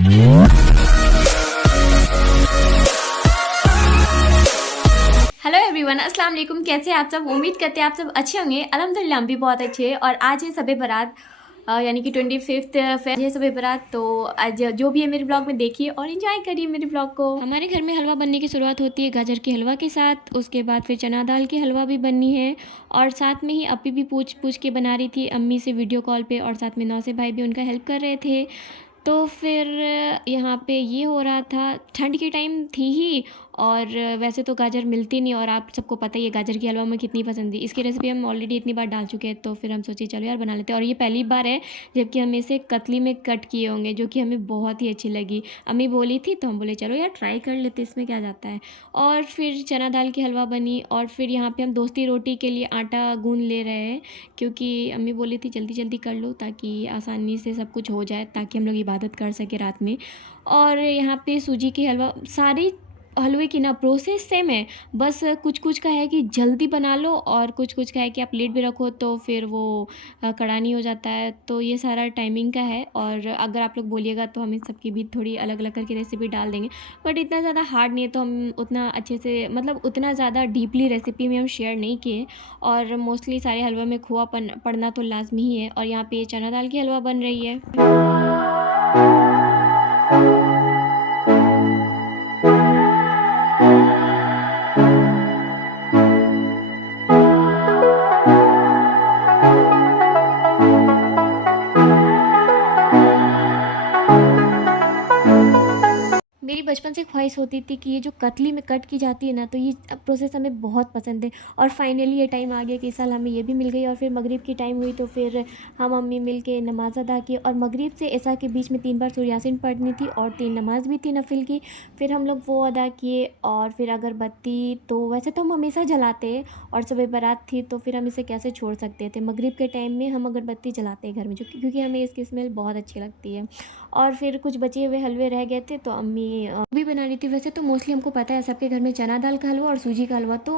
Hello everyone, अस्सलाम वालेकुम। कैसे हैं आप सब? उम्मीद करते हैं आप सब अच्छे होंगे। अल्हम्दुलिल्लाह हम भी बहुत अच्छे हैं। और आज है शब बारात, यानी कि 25 है शब बारात। तो आज जो भी है मेरे ब्लॉग में देखिए और एंजॉय करिए मेरे ब्लॉग को। हमारे घर में हलवा बनने की शुरुआत होती है गाजर के हलवा के साथ। उसके बाद फिर चना दाल की हलवा भी बननी है। और साथ में ही अप्पी भी पूछ के बना रही थी अम्मी से वीडियो कॉल पे। और साथ में नौसे भाई भी उनका हेल्प कर रहे थे। तो फिर यहाँ पे ये हो रहा था, ठंड की टाइम थी ही। और वैसे तो गाजर मिलती नहीं, और आप सबको पता ही है गाजर की हलवा में कितनी पसंद है। इसकी रेसिपी हम ऑलरेडी इतनी बार डाल चुके हैं, तो फिर हम सोचे चलो यार बना लेते हैं। और ये पहली बार है जबकि हम इसे कतली में कट किए होंगे, जो कि हमें बहुत ही अच्छी लगी। अम्मी बोली थी तो हम बोले चलो यार ट्राई कर लेते, इसमें क्या जाता है। और फिर चना दाल की हलवा बनी। और फिर यहाँ पर हम दोस्ती रोटी के लिए आटा गूँध ले रहे हैं, क्योंकि अम्मी बोली थी जल्दी जल्दी कर लो ताकि आसानी से सब कुछ हो जाए, ताकि हम लोग इबादत कर सके रात में। और यहाँ पे सूजी की हलवा, सारी हलवे की ना प्रोसेस सेम है, बस कुछ कुछ का है कि जल्दी बना लो, और कुछ कुछ का है कि आप लेट भी रखो तो फिर वो कड़ा नहीं हो जाता है। तो ये सारा टाइमिंग का है। और अगर आप लोग बोलिएगा तो हम इन सब की भी थोड़ी अलग अलग करके रेसिपी डाल देंगे, बट इतना ज़्यादा हार्ड नहीं है, तो हम उतना अच्छे से, मतलब उतना ज़्यादा डीपली रेसिपी में हम शेयर नहीं किए। और मोस्टली सारे हलवा में खोआ पड़ना तो लाजमी ही है। और यहाँ पे चना दाल की हलवा बन रही है। मेरी बचपन से ख्वाहिश होती थी कि ये जो कतली में कट की जाती है ना, तो ये प्रोसेस हमें बहुत पसंद है। और फाइनली ये टाइम आ गया कि इस साल हमें ये भी मिल गई। और फिर मगरिब की टाइम हुई तो फिर हम अम्मी मिल के नमाज़ अदा की। और मगरिब से ऐसा के बीच में 3 बार सूर्य यासीन पढ़नी थी और 3 नमाज भी थी नफिल की। फिर हम लोग वो अदा किए। और फिर अगरबत्ती तो वैसे तो हम हमेशा जलाते हैं, और शब बारात थी तो फिर हम इसे कैसे छोड़ सकते थे। मगरिब के टाइम में हम अगरबत्ती जलाते हैं घर में, जो क्योंकि हमें इसकी स्मेल बहुत अच्छी लगती है। और फिर कुछ बचे हुए हलवे रह गए थे तो अम्मी भी बना रही थी। वैसे तो मोस्टली हमको पता है सबके घर में चना दाल का हलवा और सूजी का हलवा तो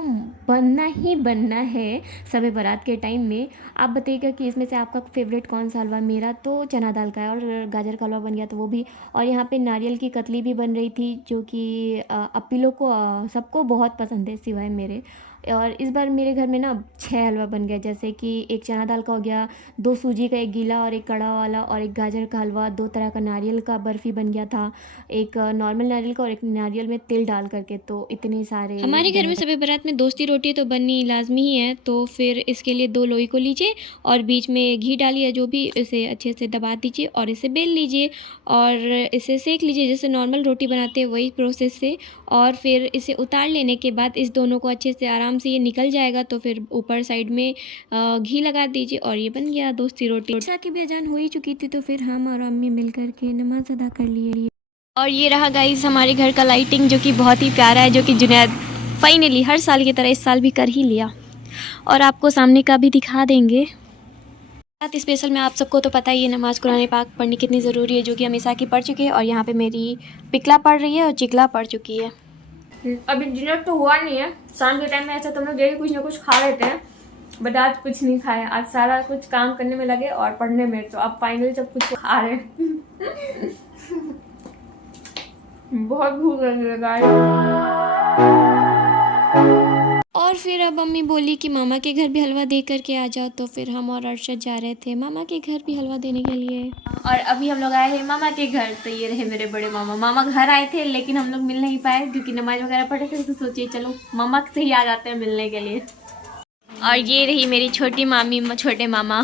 बनना ही बनना है शब बारात के टाइम में। आप बताइएगा कि इसमें से आपका फेवरेट कौन सा हलवा। मेरा तो चना दाल का है, और गाजर का हलवा बन गया तो वो भी। और यहाँ पे नारियल की कतली भी बन रही थी, जो कि अप्पी लोग को सबको बहुत पसंद है सिवाय मेरे। और इस बार मेरे घर में ना 6 हलवा बन गया, जैसे कि एक चना दाल का हो गया, 2 सूजी का, एक गीला और एक कड़ा वाला, और एक गाजर का हलवा, 2 तरह का नारियल का बर्फ़ी बन गया था, एक नॉर्मल नारियल का और एक नारियल में तिल डाल करके। तो इतने सारे हमारे घर में शब बारात में दोस्ती रोटी तो बननी लाजमी ही है। तो फिर इसके लिए 2 लोई को लीजिए और बीच में घी डालिए, जो भी, इसे अच्छे से दबा दीजिए और इसे बेल लीजिए और इसे सेक लीजिए जैसे नॉर्मल रोटी बनाते हैं वही प्रोसेस से। और फिर इसे उतार लेने के बाद इस दोनों को अच्छे से आराम से ये निकल जाएगा, तो फिर ऊपर साइड में घी लगा दीजिए और ये बन गया दोस्ती रोटी। इशा की भी अजान हो ही चुकी थी, तो फिर हम और अम्मी मिल करके नमाज अदा कर लिए। और ये रहा गाइस हमारे घर का लाइटिंग, जो कि बहुत ही प्यारा है, जो कि जुनैद फाइनली हर साल की तरह इस साल भी कर ही लिया। और आपको सामने का भी दिखा देंगे। बात स्पेशल में आप सबको तो पता ही है नमाज़ कुरान पाक पढ़नी कितनी ज़रूरी है, जो कि हमेशा की पढ़ चुकी है। और यहाँ पे मेरी पिकला पढ़ रही है और चिकला पढ़ चुकी है। अभी डिनर तो हुआ नहीं है, शाम के टाइम में ऐसा तुम लोग डेली कुछ ना कुछ खा लेते हैं, बट आज कुछ नहीं खाया। आज सारा कुछ काम करने में लगे और पढ़ने में, तो अब फाइनली सब कुछ खा रहे हैं। बहुत भूख लगी है गाइस। और फिर अब मम्मी बोली कि मामा के घर भी हलवा दे करके आ जाओ, तो फिर हम और अरशद जा रहे थे मामा के घर भी हलवा देने के लिए। और अभी हम लोग आए हैं मामा के घर। तो ये रहे मेरे बड़े मामा। मामा घर आए थे लेकिन हम लोग मिल नहीं पाए क्योंकि नमाज वगैरह पढ़े थे, तो सोचिए चलो मामा से ही आ जाते हैं मिलने के लिए। और ये रही मेरी छोटी मामी, छोटे मामा,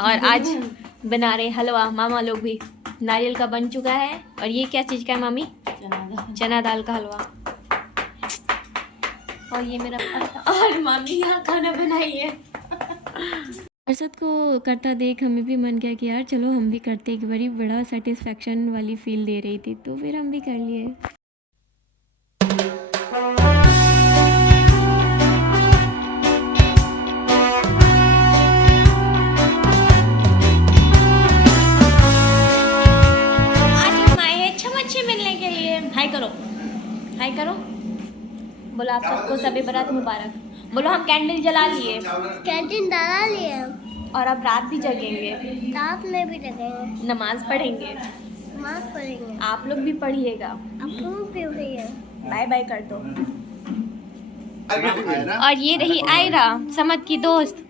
और आज बना रहे हलवा। मामा लोग भी, नारियल का बन चुका है। और ये क्या चीज़ का है मामी? चना दाल का हलवा। और ये मेरा और मामी यहाँ खाना बनाई है। अरशद को करता देख हमें भी मन किया कि यार चलो हम भी करते, एक बारी बड़ा सेटिस्फेक्शन वाली फील दे रही थी, तो फिर हम भी कर लिए। आज हम आए हैं छमच्छे मिलने के लिए। हाय करो, हाय करो, बोलो आप सबको शब बारात मुबारक। बोलो हम कैंडल जला लिए, कैंटीन जला लिए, और अब रात भी जगेंगे, रात में भी जगेंगे, नमाज पढ़ेंगे। नमाज पढ़ेंगे। आप लोग भी पढ़िएगा। आप लोग भी पढ़िए। बाय बाय कर दो। और ये रही आयरा, समद की दोस्त।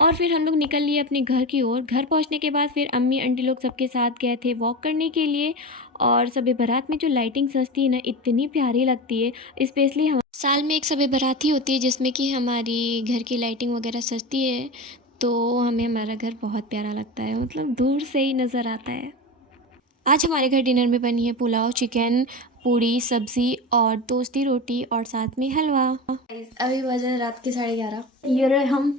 और फिर हम लोग निकल लिए अपने घर की ओर। घर पहुंचने के बाद फिर अम्मी आंटी लोग सबके साथ गए थे वॉक करने के लिए। और शब बारात में जो लाइटिंग सजती है ना, इतनी प्यारी लगती है। स्पेशली हम साल में एक शब बारात ही होती है जिसमें कि हमारी घर की लाइटिंग वगैरह सजती है, तो हमें हमारा घर बहुत प्यारा लगता है, मतलब दूर से ही नज़र आता है। आज हमारे घर डिनर में बनी है पुलाव, चिकन, पूड़ी, सब्ज़ी और टोस्टी रोटी और साथ में हलवा। अभी बजे रात के 11:30।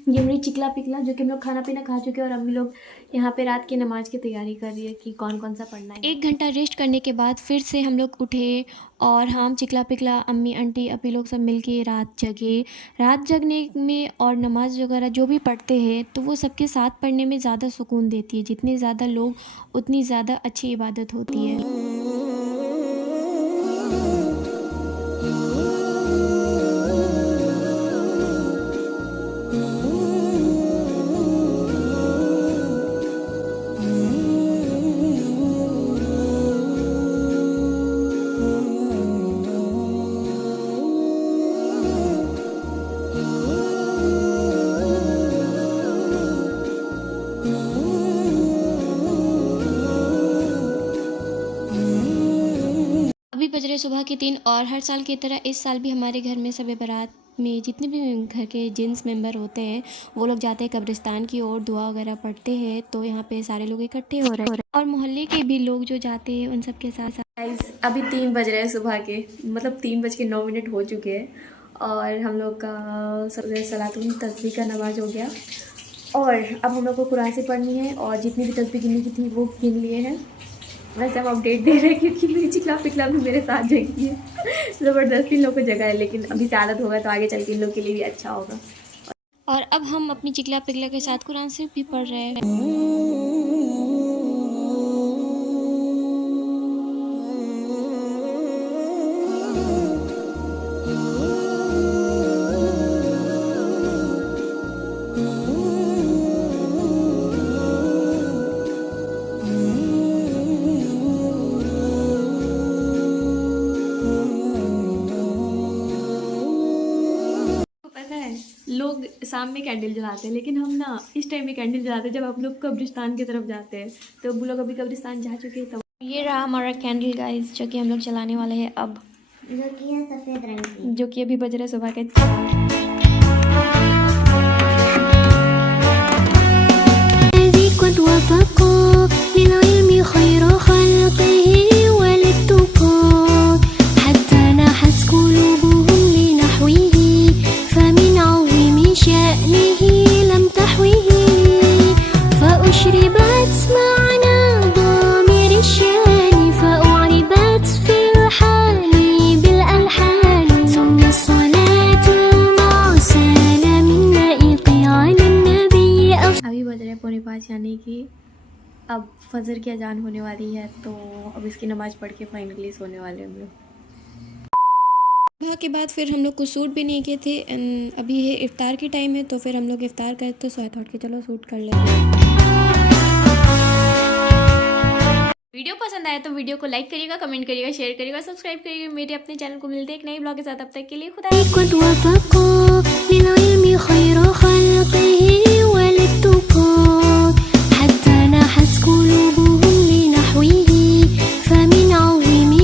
ये मेरी चिकला पिकला जो कि हम लोग खाना पीना खा चुके हैं और अम्मी लोग यहाँ पे रात की नमाज की तैयारी कर रही है कि कौन कौन सा पढ़ना है। 1 घंटा रेस्ट करने के बाद फिर से हम लोग उठे और हम चिकला पिकला अम्मी आंटी अभी लोग सब मिल के रात जगे। रात जगने में और नमाज वगैरह जो भी पढ़ते हैं तो वो सबके साथ पढ़ने में ज़्यादा सुकून देती है। जितने ज़्यादा लोग उतनी ज़्यादा अच्छी इबादत होती है। अभी बज रहे सुबह के 3 और हर साल की तरह इस साल भी हमारे घर में शब बारात में जितने भी घर के जेंट्स मेंबर होते हैं वो लोग जाते हैं कब्रिस्तान की ओर, दुआ वगैरह पढ़ते हैं। तो यहाँ पे सारे लोग इकट्ठे हो रहे हैं और मोहल्ले के भी लोग जो जाते हैं उन सब के साथ। अभी 3 बज रहे हैं सुबह के, मतलब 3:09 हो चुके हैं और हम लोग का सलातुल तस्बीह का नमाज हो गया। और अब हम लोग को कुरान से पढ़नी है और जितनी भी तस्बीह गिनने की थी वो गिन लिए हैं। वैसे हम अपडेट दे रहे हैं क्योंकि मेरी चिकला पिकला भी मेरे साथ जगी है। ज़बरदस्ती इन लोग को जगह है, लेकिन अभी से आदत होगा तो आगे चल के इन लोग के लिए भी अच्छा होगा। और अब हम अपनी चिकला पिकला के साथ कुरान से भी पढ़ रहे हैं। लोग शाम में कैंडल जलाते हैं, लेकिन हम ना इस टाइम में कैंडल जलाते हैं जब हम लोग कब्रिस्तान की तरफ जाते हैं। तो वो लोग अभी कब्रिस्तान जा चुके हैं। तो ये रहा हमारा कैंडल गाइस जो कि हम लोग जलाने वाले हैं अब, जो कि है सफ़ेद रंग की, जो कि अभी बज रहे सुबह के 4। यानी कि अब फजर की अजान होने वाली है, तो अब इसकी नमाज़ पढ़ के फाइनली सोने वाले हम लोग। सुबह के बाद फिर हम लोग कुछ सूट भी नहीं किए थे। अभी है इफ्तार की टाइम है, तो फिर हम लोग इफ्तार करते तो सोया थॉट के चलो सूट कर लेंगे। वीडियो पसंद आया तो वीडियो को लाइक करिएगा, कमेंट करिएगा, शेयर करिएगा, सब्सक्राइब करिएगा। मेरे अपने चैनल को मिलते एक नई ब्लॉग के साथ, अब तक के लिए खुदा।